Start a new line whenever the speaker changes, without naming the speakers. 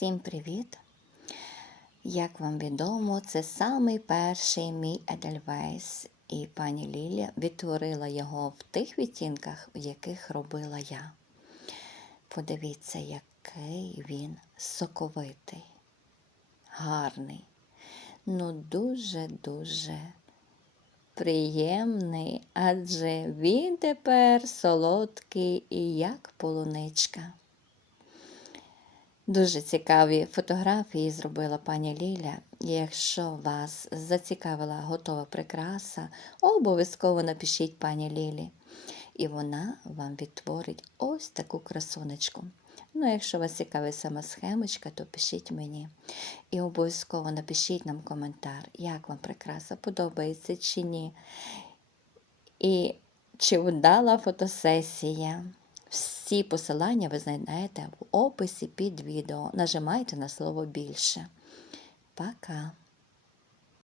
Всім привіт! Як вам відомо, це самий перший мій Едельвейс, і пані Лілія відтворила його в тих відтінках, в яких робила я. Подивіться, який він соковитий, гарний, ну дуже-дуже приємний, адже він тепер солодкий і як полуничка. Дуже цікаві фотографії зробила пані Ліля. Якщо вас зацікавила готова прикраса, обов'язково напишіть пані Лілі. І вона вам відтворить ось таку красунечку. Ну, якщо вас цікавить сама схемочка, то пишіть мені. І обов'язково напишіть нам коментар, як вам прикраса подобається чи ні. І чи вдала фотосесія. Всі посилання ви знайдете в описі під відео. Нажимайте на слово більше. Пока!